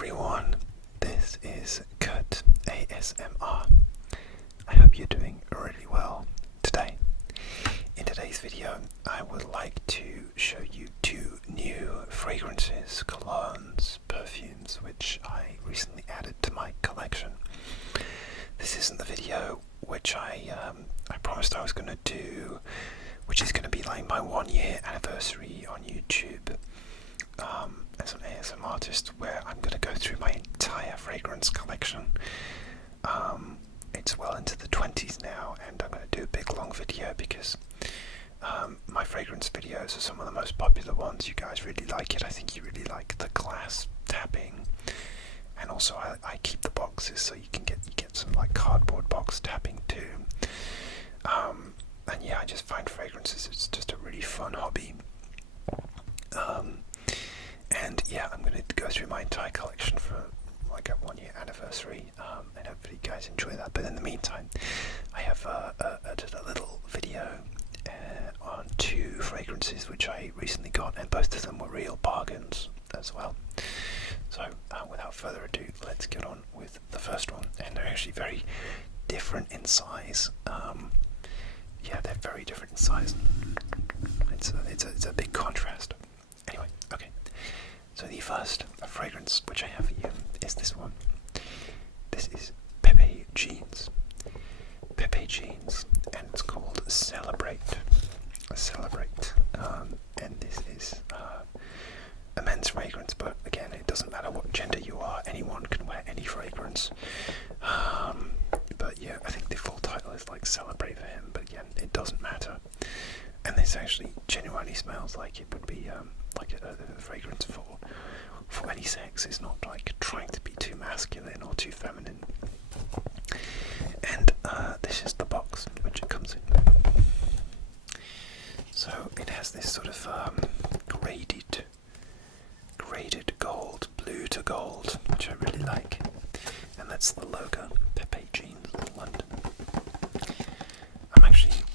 everyone, this is Kurt ASMR. I hope you're doing really well today. In today's video, I would like to show you two new fragrances, colognes, perfumes, which I recently added to my collection. This isn't the video which I promised I was going to do, which is going to be like my 1 year anniversary on YouTube. As an ASMR artist, where I'm going to go through my entire fragrance collection. It's well into the 20s now, and I'm going to do a big long video because my fragrance videos are some of the most popular ones. You guys really like it. I think you really like the glass tapping, and also I keep the boxes so you get some like cardboard box tapping too. And yeah, I just find fragrances, it's just a really fun hobby. And yeah, I'm going to go through my entire collection for like a 1 year anniversary, and hopefully you guys enjoy that. But in the meantime, I have just a little video on two fragrances which I recently got, and both of them were real bargains as well. So without further ado, let's get on with the first one. And they're actually very different in size. Yeah, they're very different in size. It's a big contrast. Anyway, okay. So the first fragrance which I have for you is this one. This is Pepe Jeans. Pepe Jeans, and it's called Celebrate. Celebrate. And this is a men's fragrance, but again, it doesn't matter what gender you are. Anyone can wear any fragrance. But yeah, I think the full title is like Celebrate for him, but again, it doesn't matter. And this actually genuinely smells like it would be like a fragrance for any sex. It's not like trying to be too masculine or too feminine. And this is the box which it comes in. So it has this sort of graded gold, blue to gold, which I really like. And that's the logo, Pepe Jeans, London.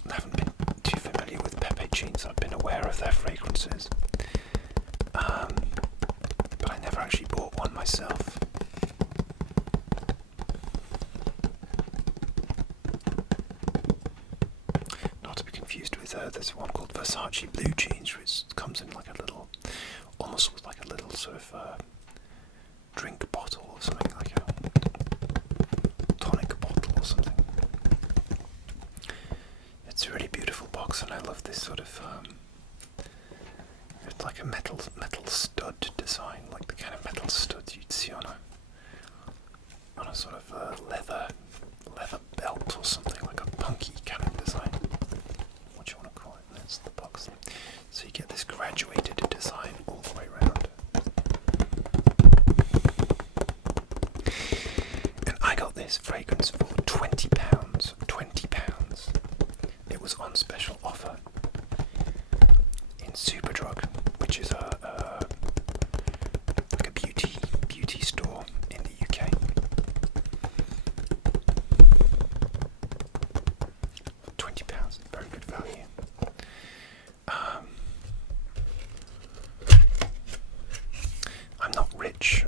I haven't been too familiar with Pepe Jeans. I've been aware of their fragrances, but I never actually bought one myself. Not to be confused with there's one called Versace Blue Jeans, which comes in like a little, almost looks like a little sort of drink bottle or something, like a tonic bottle or something. It's a really beautiful box, and I love this sort of it's like a metal stud design, like the kind of metal studs you'd see on a sort of leather belt or something, like a punky kind of design. What do you want to call it? That's the box. So you get this graduated design all the way around. And I got this fragrance for £20. £20. It was on special offer in Superdrug, which is like a beauty store in the UK. £20, very good value. I'm not rich.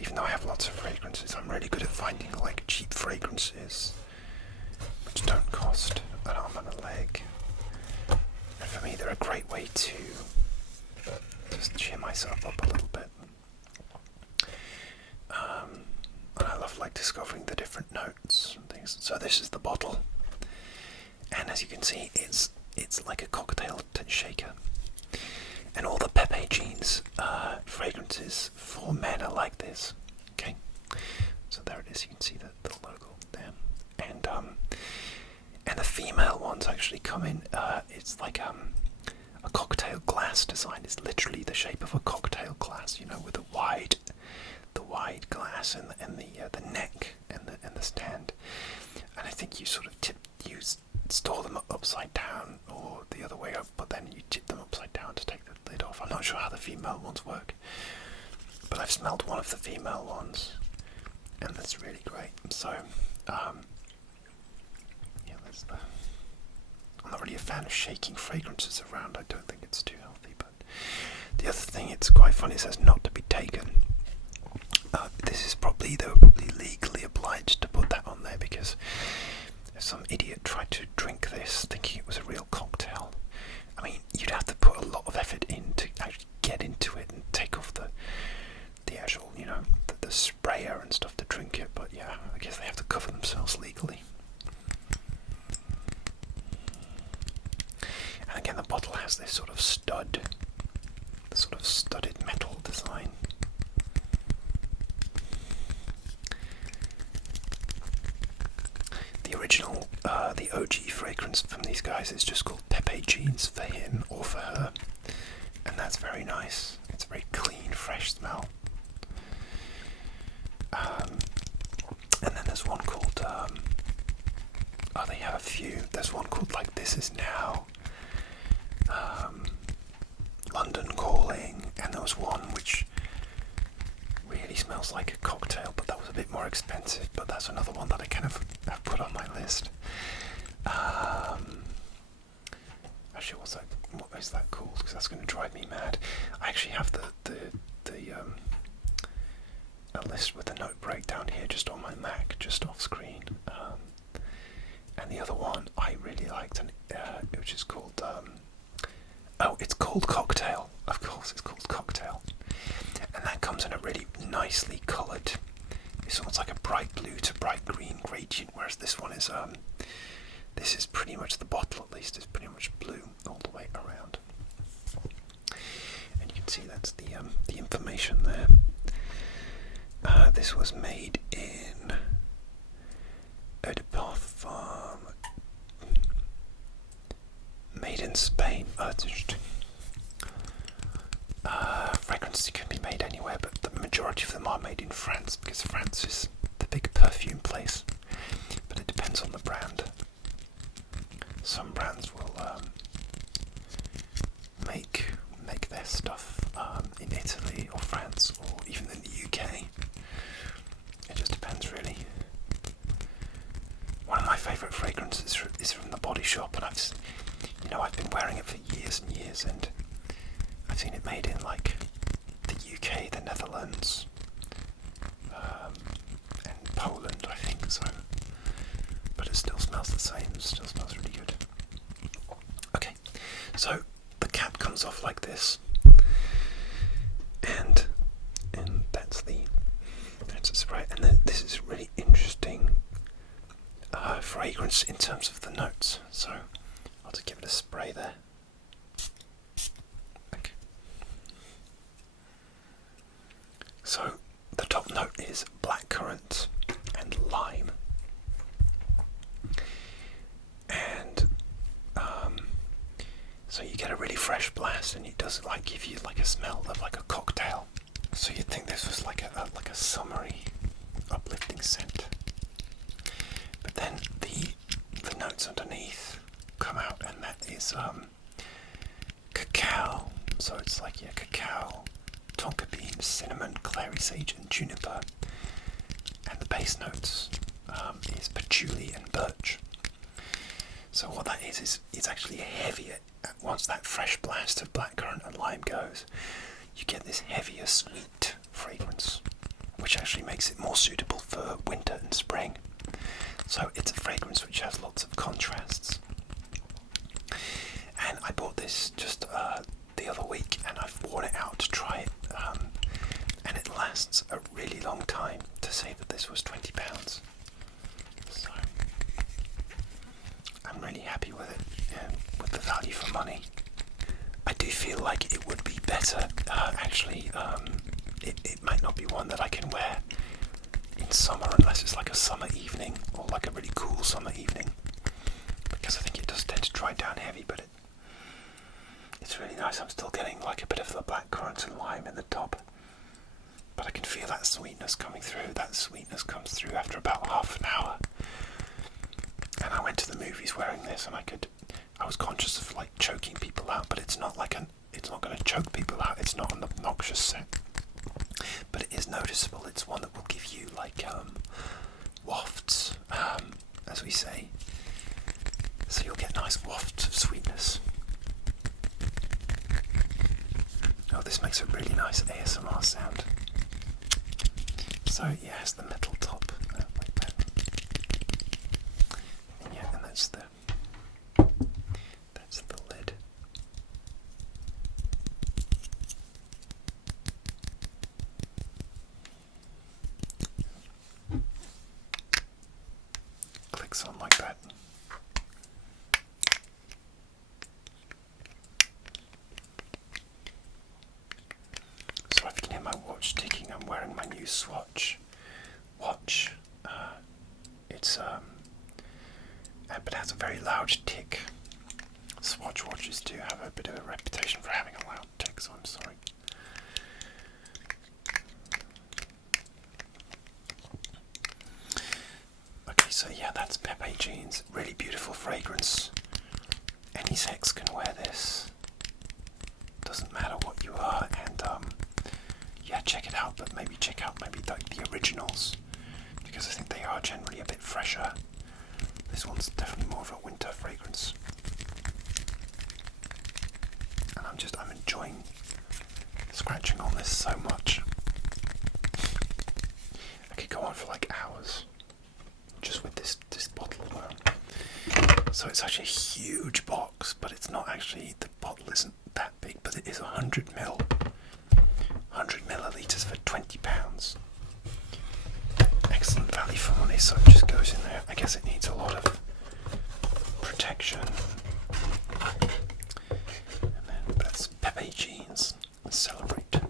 Even though I have lots of fragrances, I'm really good at finding like cheap fragrances which don't cost an arm and a leg. And for me, they're a great way to just cheer myself up a little bit. And I love like discovering the different notes and things. So this is the bottle, and as you can see, it's like a cocktail shaker. And all the Pepe Jeans fragrances for men are like this. Okay, so there it is. You can see the logo there, and the female ones actually come in. It's like a cocktail glass design. It's literally the shape of a cocktail glass, you know, with the wide glass and the neck and the stand. And I think you sort of store them upside down or the other way up, but then you tip them upside down to take the lid off. I'm not sure how the female ones work, but I've smelled one of the female ones, and that's really great. So yeah, I'm not really a fan of shaking fragrances around. I don't think it's too healthy, but The other thing, it's quite funny, it says not to be taken. They were probably legally obliged to put that on there because some idiot tried to drink this thinking it was a real cocktail. I mean, you'd have to put a lot of effort in to actually get into it and take off the actual, the sprayer and stuff to drink it. But yeah, I guess they have to cover themselves legally. And again, the bottle has this sort of studded metal design. The original, the OG fragrance from these guys is just called Pepe Jeans for him or for her, and that's very nice. It's a very clean, fresh smell. And then there's one called, they have a few. There's one called like This Is Now, London Calling, and there was one which really smells like a cocktail, but that was a bit more expensive. But that's another one that I kind of have put on my list. Actually, what is that called? Because that's going to drive me mad. I actually have a list with a note breakdown here, just on my Mac, just off screen. And the other one I really liked, which is called. It's called Cocktail. Of course, it's called Cocktail. And that comes in a really nicely coloured. It's almost like a bright blue to bright green gradient, whereas this one is this is pretty much, the bottle at least is pretty much blue all the way around. And you can see that's the information there. This was made in Eau de Parfum, made in Spain. That's interesting. Fragrances can be made anywhere, but the majority of them are made in France because France is the big perfume place. But it depends on the brand. Some brands will make their stuff in Italy or France or even in the UK. It just depends, really. One of my favourite fragrances is from the Body Shop, and I've been wearing it for years and years, and I've seen it made in like the UK, the Netherlands, and Poland, I think. So, but it still smells the same. It still smells really good. Okay, so the cap comes off like this, and that's the spray. And then this is really interesting fragrance in terms of the notes. So I'll just give it a spray there. Okay. So the top note is blackcurrant and lime, and so you get a really fresh blast, and it does like give you like a smell of like a cocktail. So you'd think this was like a summery, uplifting scent, but then the notes underneath come out, and that is cacao. So it's like cacao, tonka bean, cinnamon, clary sage, and juniper. And the base notes is patchouli and birch. So what that is it's actually heavier. Once that fresh blast of blackcurrant and lime goes, you get this heavier, sweet fragrance, which actually makes it more suitable for winter and spring. So it's a fragrance which has lots of contrasts. And I bought this just the other week, and I've worn it out to try it, and it lasts a really long time. To say that this was £20, so I'm really happy with it, with the value for money. I do feel like it would be better, actually. It might not be one that I can wear in summer unless it's like a summer evening or like a really cool summer evening, because I think it does tend to dry down heavy, but it's really nice. I'm still getting like a bit of the blackcurrant and lime in the top, but I can feel that sweetness coming through. That sweetness comes through after about half an hour. And I went to the movies wearing this, and I was conscious of like choking people out, but it's not going to choke people out. It's not an obnoxious scent, but it is noticeable. It's one that will give you like wafts, as we say. So you'll get nice wafts of sweetness. Oh, this makes a really nice ASMR sound. So yeah, it's the metal top. Like that. Yeah, and that's the lid. Clicks on like that. So if you can hear my watch ticking, I'm wearing my new Swatch watch. It's but it has a very loud tick. Swatch watches do have a bit of a reputation for having a loud tick, so I'm sorry. Okay, so yeah, that's Pepe Jeans. Really beautiful fragrance. Any sex can wear this. Doesn't matter what you are, and yeah, check it out. But maybe check out like the originals, because I think they are generally a bit fresher. This one's definitely more of a winter fragrance, and I'm enjoying scratching on this so much. I could go on for like hours just with this bottle alone. So it's actually a huge box, but it's not actually, the bottle isn't that big, but it is 100 millilitres for £20. Excellent value for money, so it just goes in there. I guess it needs a lot of protection. And then that's Pepe Jeans. Celebrate.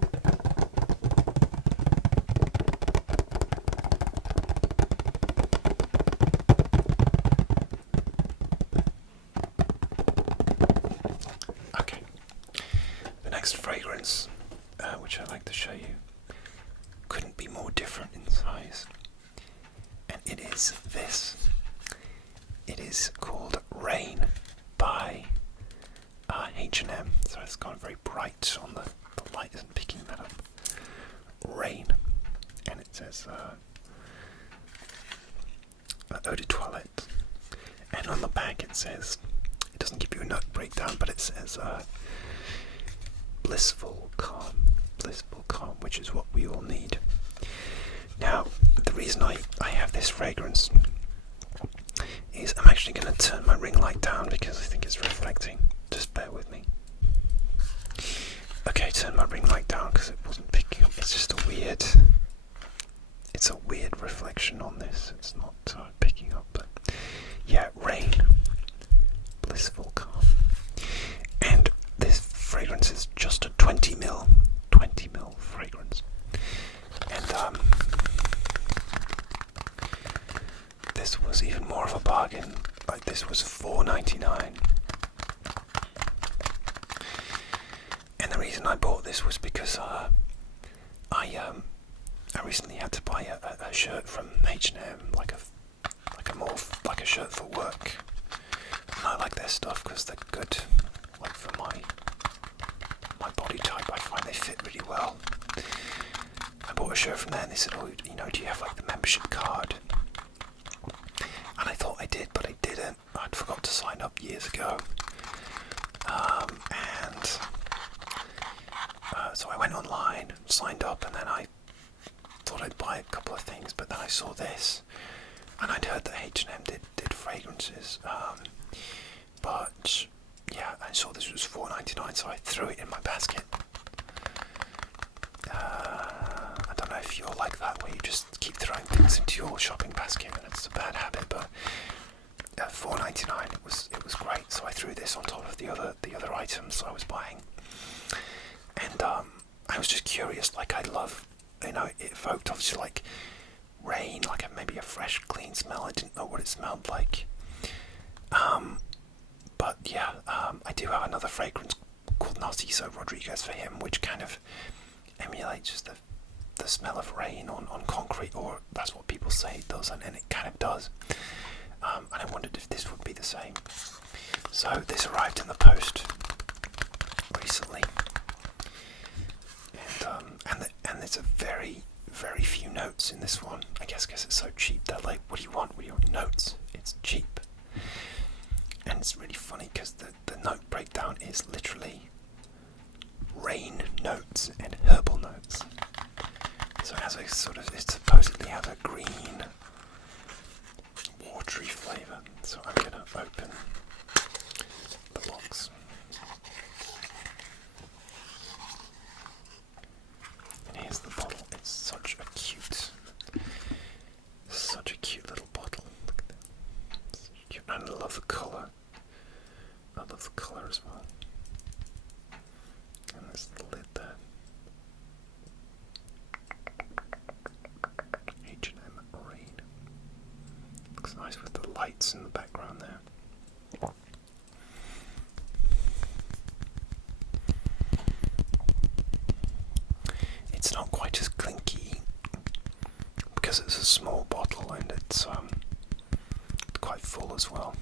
Okay. The next fragrance, which I'd like to show you, couldn't be more different in size. And it is this. It is called Rain by H&M. So it's gone very bright on the light isn't picking that up. Rain. And it says eau de toilette. And on the back it says, it doesn't give you a note breakdown, but it says blissful calm, which is what we all need. Now, the reason I have this fragrance is I'm actually going to turn my ring light down because I think it's reflecting. Just bear with me. Okay, turn my ring light down because it wasn't picking up. It's just a weird reflection on this. It's not picking up, but yeah, Rain, blissful calm. And this fragrance is just a 20 ml fragrance. And this was even more of a bargain. Like, this was $4.99. And the reason I bought this was because I recently had to buy a shirt from H&M, like a shirt for work. And I like their stuff because they're good, like for my body type. I find they fit really well. I bought a shirt from there and they said, oh, do you have like the membership card? And I thought I did, but I didn't. I'd forgot to sign up years ago. So I went online, signed up, and then I thought I'd buy a couple of things, but then I saw this, and I'd heard that H&M did fragrances, but yeah, I saw this was $4.99, so I threw it in my basket. I don't know if you're like that, where you just keep throwing things into your shopping basket, and it's a bad habit, but at $4.99 it was great. So I threw this on top of the other items I was buying, and I was just curious. Like, I love, it evoked obviously like rain, like maybe a fresh, clean smell. I didn't know what it smelled like, but yeah, I do have another fragrance called Narciso Rodriguez for him, which kind of emulates just the smell of rain on concrete, or that's what people say it does, and it kind of does. And I wondered if this would be the same. So this arrived in the post recently, and there's a very, very few notes in this one. I guess because it's so cheap. They're like, what do you want? What do you want? Notes. It's cheap, and it's really funny because the note breakdown is literally rain notes and herbal notes. So it has a sort of, it supposedly has a green, watery flavour. So I'm going to open the box. And here's the bottle. It's such a cute little bottle. Look at that. Such cute. And I love the colour. I love the colour as well. And there's the lid there. H&M Rain. Looks nice with the lights in the background there. It's not quite as clinky because it's a small bottle and it's quite full as well.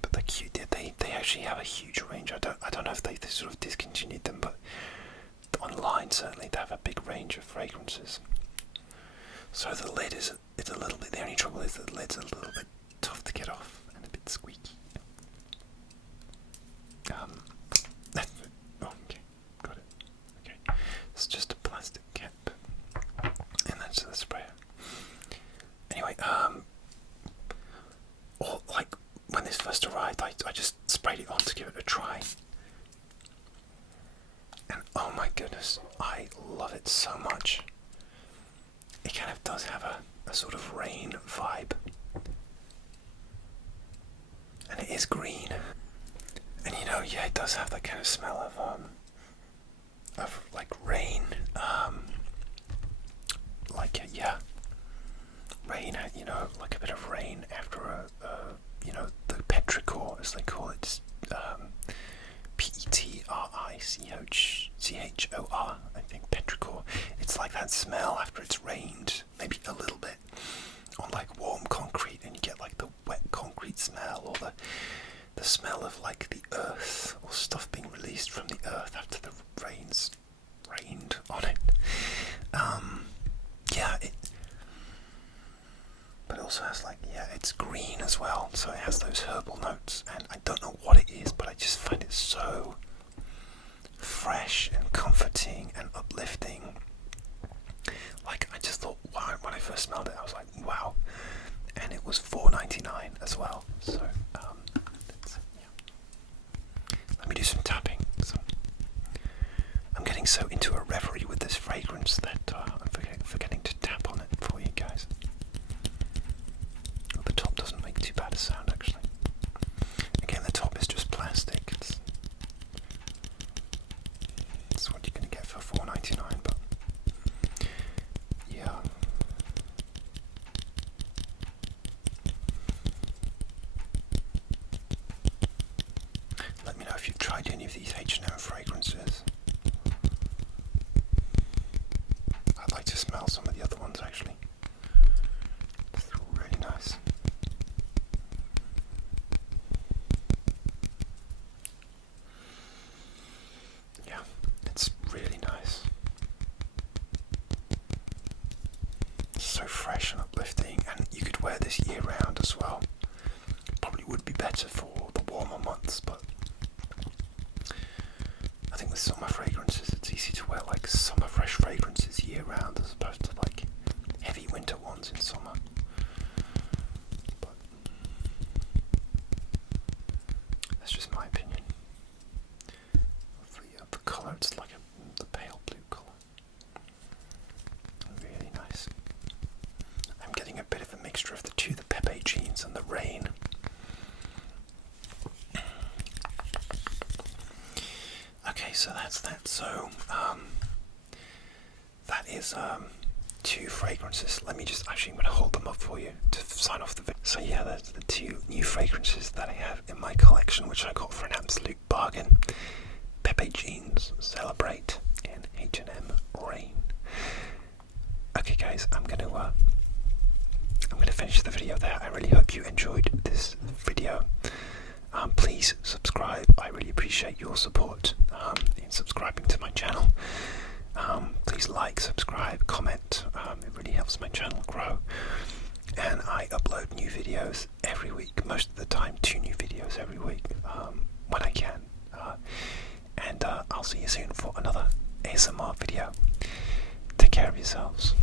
But they're cute. They actually have a huge range. I don't know if they sort of discontinued them, but online certainly they have a big range of fragrances. So the lid it's a little bit. The only trouble is that the lid's a little bit tough to get off and a bit squeaky. Okay, got it. Okay, it's just a plastic cap, and that's the sprayer. Anyway, or like when this first arrived, I just sprayed it on to give it a try, and oh my goodness, I love it so much. It kind of does have a sort of rain vibe, and it is green, and you know, yeah, it does have that kind of smell of like rain, rain, you know, like a bit of rain after you know, the petrichor as they call it, Petrichor, I think, petrichor. It's like that smell after it's rained, maybe a little bit, on like warm concrete, and you get like the wet concrete smell, or the smell of like the earth, or stuff being released from the earth after the rain's rained on it. Yeah, but it also has like, yeah, it's green as well, so it has those herbal notes, and I don't know what it is, but I just find it so fresh and comforting and uplifting. Like, I just thought, wow, when I first smelled it, I was like, wow. And it was $4.99 as well, so yeah. Let me do some tapping. So I'm getting so into a reverie with this fragrance that I'm forgetting to tap on it for you guys. The top doesn't make too bad a sound, actually. Again, the top is just plastic. It's what you're going to get for $4.99, but yeah. Let me know if you've tried any of these H&M fragrances. I'd like to smell some of the other ones, actually. It's really nice. Yeah, it's really nice. It's so fresh and uplifting, and you could wear this year round as well. Probably would be better for the warmer months, but I think with summer fragrances it's easy to wear like summer fresh fragrances year round as opposed to like heavy winter ones in summer. But that's just my opinion. The colour, it's like the pale blue colour. Really nice. I'm getting a bit of a mixture of the two, the Pepe jeans and the rain. Okay, so that's that. So that is two fragrances. Let me just, actually, I'm going to hold them up for you to sign off the video. So yeah, that's the two new fragrances that I have in my collection, which I got for an absolute bargain. Pepe Jeans Celebrate and H&M Rain. Okay guys, I'm going to finish the video there. I really hope you enjoyed this video. Please subscribe. I really appreciate your support in subscribing to my channel. Please like, subscribe, comment. It really helps my channel grow. And I upload new videos every week, most of the time 2 new videos every week, when I can. and I'll see you soon for another ASMR video. Take care of yourselves.